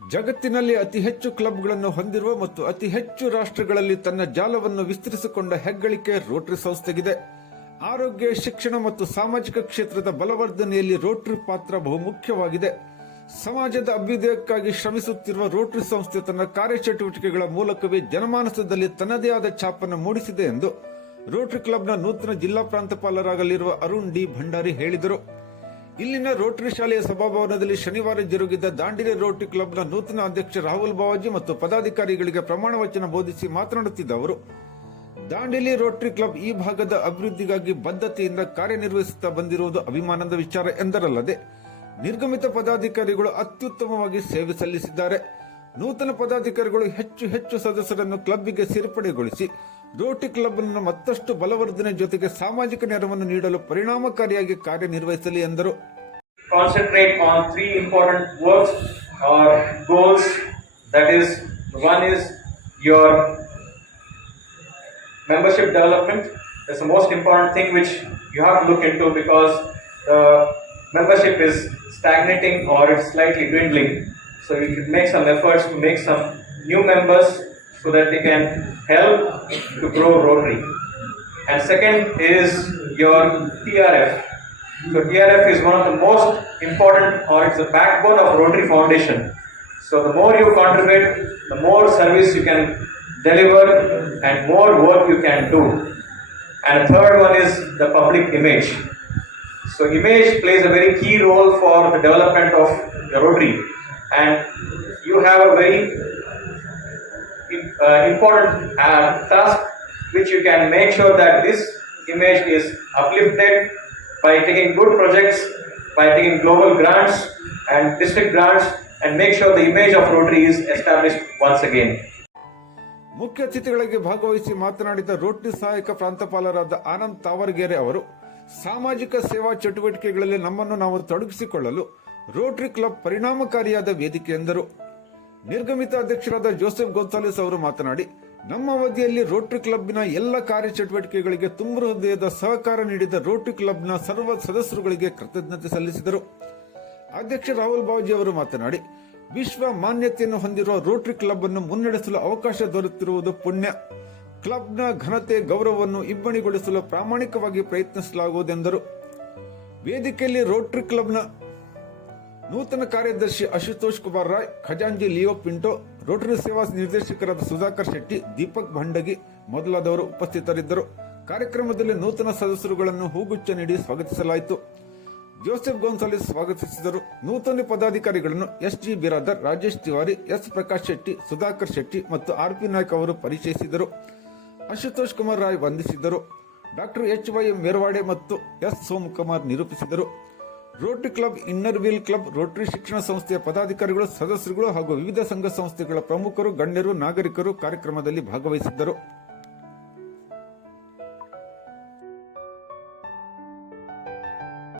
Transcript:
ಜಗತ್ತಿನಲ್ಲಿ ಅತಿ ಹೆಚ್ಚು ಕ್ಲಬ್ಗಳನ್ನು ಹೊಂದಿರುವ ಮತ್ತು ಅತಿ ಹೆಚ್ಚು ರಾಷ್ಟ್ರಗಳಲ್ಲಿ ತನ್ನ ಜಾಲವನ್ನು ವಿಸ್ತರಿಸಿಕೊಂಡ ಹೆಗ್ಗಳಿಕೆ ರೋಟರಿ ಸಂಸ್ಥೆಗಿದೆ. ಆರೋಗ್ಯ, ಶಿಕ್ಷಣ ಮತ್ತು ಸಾಮಾಜಿಕ ಕ್ಷೇತ್ರದ ಬಲವರ್ಧನೆಯಲ್ಲಿ ರೋಟರಿ ಪಾತ್ರ ಬಹುಮುಖ್ಯವಾಗಿದೆ. ಸಮಾಜದ ಅಭ್ಯುದಯಕ್ಕಾಗಿ ಶ್ರಮಿಸುತ್ತಿರುವ ರೋಟರಿ ಸಂಸ್ಥೆ ತನ್ನ ಕಾರ್ಯಚಟುವಟಿಕೆಗಳ ಮೂಲಕವೇ ಜನಮಾನಸದಲ್ಲಿ ತನ್ನದೇ ಆದ ಛಾಪನ್ನು ಮೂಡಿಸಿದೆ ಎಂದು ರೋಟರಿ ಕ್ಲಬ್ನ ನೂತನ ಜಿಲ್ಲಾ ಪ್ರಾಂತಪಾಲರಾಗಲಿರುವ ಅರುಣ್ ಡಿ ಭಂಡಾರಿ ಹೇಳಿದರು. ಇಲ್ಲಿನ ರೋಟರಿ ಶಾಲೆಯ ಸಭಾಭವನದಲ್ಲಿ ಶನಿವಾರ ಜರುಗಿದ ದಾಂಡೇಲಿ ರೋಟರಿ ಕ್ಲಬ್ನ ನೂತನ ಅಧ್ಯಕ್ಷ ರಾಹುಲ್ ಬಾವಾಜಿ ಮತ್ತು ಪದಾಧಿಕಾರಿಗಳಿಗೆ ಪ್ರಮಾಣ ವಚನ ಬೋಧಿಸಿ ಮಾತನಾಡುತ್ತಿದ್ದ ಅವರು, ದಾಂಡೇಲಿ ರೋಟರಿ ಕ್ಲಬ್ ಈ ಭಾಗದ ಅಭಿವೃದ್ಧಿಗಾಗಿ ಬದ್ಧತೆಯಿಂದ ಕಾರ್ಯನಿರ್ವಹಿಸುತ್ತಾ ಬಂದಿರುವುದು ಅಭಿಮಾನದ ವಿಚಾರ ಎಂದರಲ್ಲದೆ, ನಿರ್ಗಮಿತ ಪದಾಧಿಕಾರಿಗಳು ಅತ್ಯುತ್ತಮವಾಗಿ ಸೇವೆ ಸಲ್ಲಿಸಿದ್ದಾರೆ. ನೂತನ ಪದಾಧಿಕಾರಿಗಳು ಹೆಚ್ಚು ಹೆಚ್ಚು ಸದಸ್ಯರನ್ನು ಕ್ಲಬ್ಗೆ ಸೇರ್ಪಡೆಗೊಳಿಸಿ ರೋಟರಿ ಕ್ಲಬ್ ಅನ್ನು ಮತ್ತಷ್ಟು ಬಲವರ್ಧನೆ ಜೊತೆಗೆ ಸಾಮಾಜಿಕ ನೆರವನ್ನು ನೀಡಲು ಪರಿಣಾಮಕಾರಿಯಾಗಿ ಕಾರ್ಯನಿರ್ವಹಿಸಲಿ ಎಂದರು. Concentrate on three important works or goals. That is, one is your membership development. That's the most important thing which you have to look into, because the membership is stagnating or it's slightly dwindling. So you should make some efforts to make some new members so that they can help to grow Rotary. And second is your TRF. So TRF is one of the most important, or it's the backbone of Rotary Foundation. So the more you contribute, the more service you can deliver and more work you can do. And the third one is the public image. So image plays a very key role for the development of the Rotary, and you have a very important task which you can make sure that this image is uplifted by taking good projects, by taking global grants and district grants, and make sure the image of Rotary is established once again. ಮುಖ್ಯ ಅತಿಥಿಗಳಿಗೆ ಭಾಗವಹಿಸಿ ಮಾತನಾಡಿದ Rotary ಸಹಾಯಕ ಪ್ರಾಂತಪಾಲರಾದ ಆನಂದ್ ತಾವರ್ಗೆರೆ ಅವರು, ಸಾಮಾಜಿಕ ಸೇವಾ ಚಟುವಟಿಕೆಗಳಲ್ಲಿ ನಮ್ಮನ್ನು ನಾವು ತೊಡಗಿಸಿಕೊಳ್ಳಲು ರೋಟರಿ ಕ್ಲಬ್ ಪರಿಣಾಮಕಾರಿಯಾದ ವೇದಿಕೆ ಎಂದರು. ನಿರ್ಗಮಿತ ಅಧ್ಯಕ್ಷರಾದ ಜೋಸೆಫ್ ಗೋನ್ಸಾಲೆಸ್ ಅವರು ಮಾತನಾಡಿ, ನಮ್ಮ ಅವಧಿಯಲ್ಲಿ ರೋಟರಿ ಕ್ಲಬ್ನ ಎಲ್ಲ ಕಾರ್ಯಚಟುವಟಿಕೆಗಳಿಗೆ ತುಂಬ ಹೃದಯದ ಸಹಕಾರ ನೀಡಿದ ರೋಟರಿ ಕ್ಲಬ್ನ ಸರ್ವ ಸದಸ್ಯರುಗಳಿಗೆ ಕೃತಜ್ಞತೆ ಸಲ್ಲಿಸಿದರು. ಅಧ್ಯಕ್ಷ ರಾಹುಲ್ ಬಾವಾಜಿ ಅವರು ಮಾತನಾಡಿ, ವಿಶ್ವ ಮಾನ್ಯತೆಯನ್ನು ಹೊಂದಿರುವ ರೋಟರಿ ಕ್ಲಬ್ ಅನ್ನು ಮುನ್ನಡೆಸಲು ಅವಕಾಶ ದೊರೆತಿರುವುದು ಪುಣ್ಯ. ಕ್ಲಬ್ನ ಘನತೆ, ಗೌರವವನ್ನು ಇಬ್ಬನಿಗೊಳಿಸಲು ಪ್ರಾಮಾಣಿಕವಾಗಿ ಪ್ರಯತ್ನಿಸಲಾಗುವುದೆಂದರು. ವೇದಿಕೆಯಲ್ಲಿ ರೋಟರಿ ಕ್ಲಬ್ನ ನೂತನ ಕಾರ್ಯದರ್ಶಿ ಅಶುತೋಷ್ ಕುಮಾರ್ ರಾಯ್, ಖಜಾಂಜಿ ಲಿಯೋ ಪಿಂಟೋ, ರೋಟರಿ ಸೇವಾ ನಿರ್ದೇಶಕರಾದ ಸುಧಾಕರ್ ಶೆಟ್ಟಿ, ದೀಪಕ್ ಭಂಡಗಿ ಮೊದಲಾದವರು ಉಪಸ್ಥಿತರಿದ್ದರು. ಕಾರ್ಯಕ್ರಮದಲ್ಲಿ ನೂತನ ಸದಸ್ಯರುಗಳನ್ನು ಹೂಗುಚ್ಛ ನೀಡಿ ಸ್ವಾಗತಿಸಲಾಯಿತು. ಜೋಸೆಫ್ ಗೋನ್ಸಾಲೆಸ್ ಸ್ವಾಗತಿಸಿದರು. ನೂತನ ಪದಾಧಿಕಾರಿಗಳನ್ನು ಎಸ್.ಜಿ. ಬಿರಾದರ್, ರಾಜೇಶ್ ತಿವಾರಿ, ಎಸ್. ಪ್ರಕಾಶ್ ಶೆಟ್ಟಿ, ಸುಧಾಕರ್ ಶೆಟ್ಟಿ ಮತ್ತು ಆರ್.ಪಿ. ನಾಯ್ಕ್ ಅವರು ಪರಿಚಯಿಸಿದರು. ಅಶುತೋಷ್ ಕುಮಾರ್ ರಾಯ್ ವಂದಿಸಿದರು. ಡಾಕ್ಟರ್ ಎಚ್.ವೈ. ಮೇರ್ವಾಡೆ ಮತ್ತು ಎಸ್. ಸೋಮಕುಮಾರ್ ನಿರೂಪಿಸಿದರು. Rotary club, inner wheel club, Rotary ಶಿಕ್ಷಣ ಸಂಸ್ಥೆಯ ಪದಾಧಿಕಾರಿಗಳು, ಸದಸ್ಯರುಗಳು ಹಾಗೂ ವಿವಿಧ ಸಂಘ ಸಂಸ್ಥೆಗಳ ಪ್ರಮುಖರು, ಗಣ್ಯರು, ನಾಗರಿಕರು ಕಾರ್ಯಕ್ರಮದಲ್ಲಿ ಭಾಗವಹಿಸಿದ್ದರು.